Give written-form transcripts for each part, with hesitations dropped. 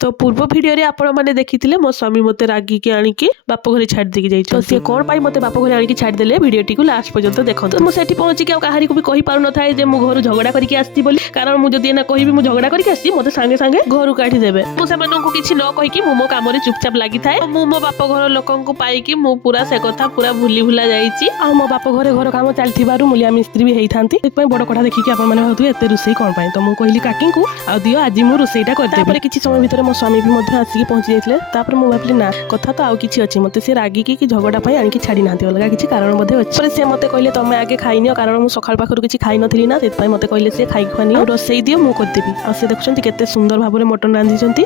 तो पूर्व वीडियो रे आपण माने देखिथिले मो स्वामी मते रागी के आनी के बाप घरे छाड़ देके जाई तो से कोन पाई मते बाप घरे आनी के छाड़ देले वीडियो टी को लास्ट पर्यंत देखंतु। तो मु सेठी पहुंची के कहारी को भी कहि पारु न थाए जे मु घर झगड़ा करके आस्ती बोली कारण मु जदी ना कहिबी मु झगड़ा करके आस्ती मते संगे संगे घर काढी देबे। मु सेमानन को किछि न कहि कि मु मो काम रे चुपचाप लागि थाए। मु मो बाप घर लोकन को पाई कि मु पूरा से कथा पूरा भूली भुला जाईची आ मो बाप घरे घर काम चलथिबारु मुलिया मिस्त्री भी हेइथांती सेपय बड़ कथा देखि कि आपण माने होतु एते रुसई कोन पाई। तो मु कहिली काकी को आ दियो आज मु रुसईटा कर देबे। किछि समय भितर मो स्वामी भी मध्य आसी पहुंची जाइथिले। तापर मु भाबली ना कथा तो आउ किछि अछि मते से रागी की झगड़ा पई आनी कि छाडी नांती अलगा किछि कारण मध्ये अछि। पर से मते कहले तमे आगे खाइनियो कारण मु सकाळ पाखरु किछि खाइ नथिली ना सेत पई मते कहले से खाइ खनियो रोसई दियो मु कर देबी। आ से देखुछंती केते सुंदर भाबरे मटन रांधिछंती।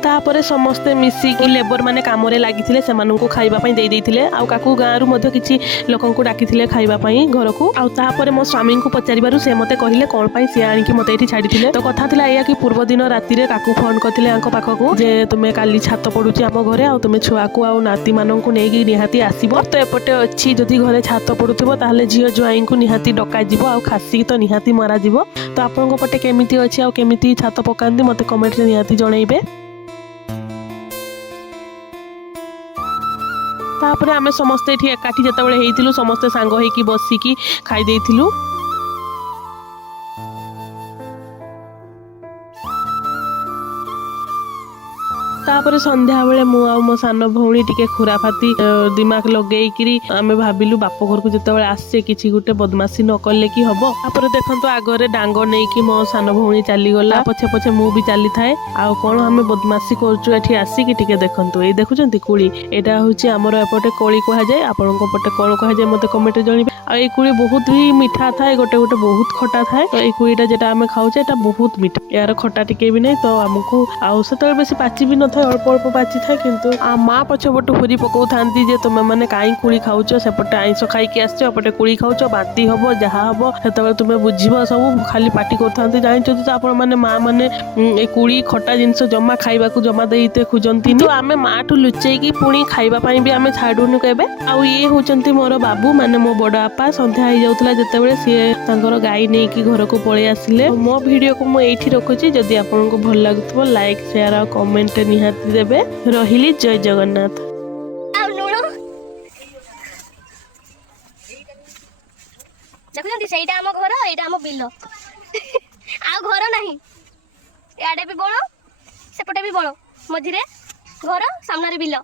तापरे समस्ते मिसिकी लेबर माने काम रे लागिथिले सेमाननकु खाइबा पई देई देइथिले आ काकू गाँरु मध्ये किछि लोकनकु डाकिथिले खाइबा पई घरकु। आ तापरे मो स्वामी को पचारिबारु से मते कहिले कोन पई से आनी कि मते एठी छाडिथिले। तो कथा थिला एया कि पूर्व दिन राति रे काकू फोन करथिले आंको पाखकु जे तुमे काली छात पडुची आम घरे आ तुमे छुआकु आ नाती माननकु नेगी निहाती आसीबो। तो एपटे अछि जदी घरे छात पडुथिबो ताहले जियो जुआईंकु निहाती डका जिवो आ खासी तो निहाती मारा जिवो। तो आपनको पटे केमिति अछि आ केमिति छात पकांती मते कमेंट रे निहाती जणैबे। तापरे आमे समस्ते एठी एकाठी जतबेले हेइथिलु समस्ते सांग हेकी बसिकी खाइ देइथिलु। तापरे संध्या बेले मु आ मो सान भौणी टिके खुराफाती दिमाग लगेइकिरी आमे भाबिलु बाप घर को जतबेले आसे किछि गुटे बदमाशी न करले की हबो। तापरे देखंतु आगरे डांग नेकी मो सान भौणी चाली गला पछे पछे मु भी चाली थाए आ कोन आमे बदमाशी करचु एठी आसी कि टिके देखंतु। ए देखुचंती कुली एटा होची हमर एपटे कोली कहा जाय आपनको पटे कोन कहा जाय मते कमेंट जणिबे। आ ए कुली बहुत भी मीठा थाए गोटे गोटे बहुत खटा थाए। तो ए कुलीटा जेटा आमे खाउचे एटा बहुत मीठा यार खटा टिके भी नै तो हमकु आ सेतबेले बेसी पाची भी न अल्प अल्प पाची था किंतु आ माँ पछपटू हुरी पकाउ थांती जे तुमे माने काई कुड़ी खाउचो सेपटे आइंस खाइकी आसचो एपटे कुड़ी खाउचो बांती हबो जहा हबो सेतबेले तुमे बुझिबो सब खाली पाटी करथांती जानिचो तो आपण माने माँ माने ए कुड़ी खटा जिंस जमा खाइबा को जमा देइते खुजंती। तो आमे माँ ठु लुचेई की पुणी खाइबा पई भी आमे छाडुनु केबे। आ ये होचंती मोर बाबू माने मो बड़ आपा संध्या हो जाउतला जतेबेले से तांकर गाई नै की घर को पळे आसिले। मो वीडियो को मो एठी रखुची जदी आपनको भल लागतबो लाइक शेयर आ कमेंट निहाती देबे। रहिली जय जगन्नाथ। देखुଛନ୍ତି ସେଇଟା ଆମ ଘର ଏଇଟା ଆମ ବିଲ ଆଉ ଘର ନାହିଁ ଇଆଡ଼େ ବି ବଣ ସେପଟେ ବି ବଣ ମଝିରେ ଘର ସାମ୍ନାରେ ବିଲ।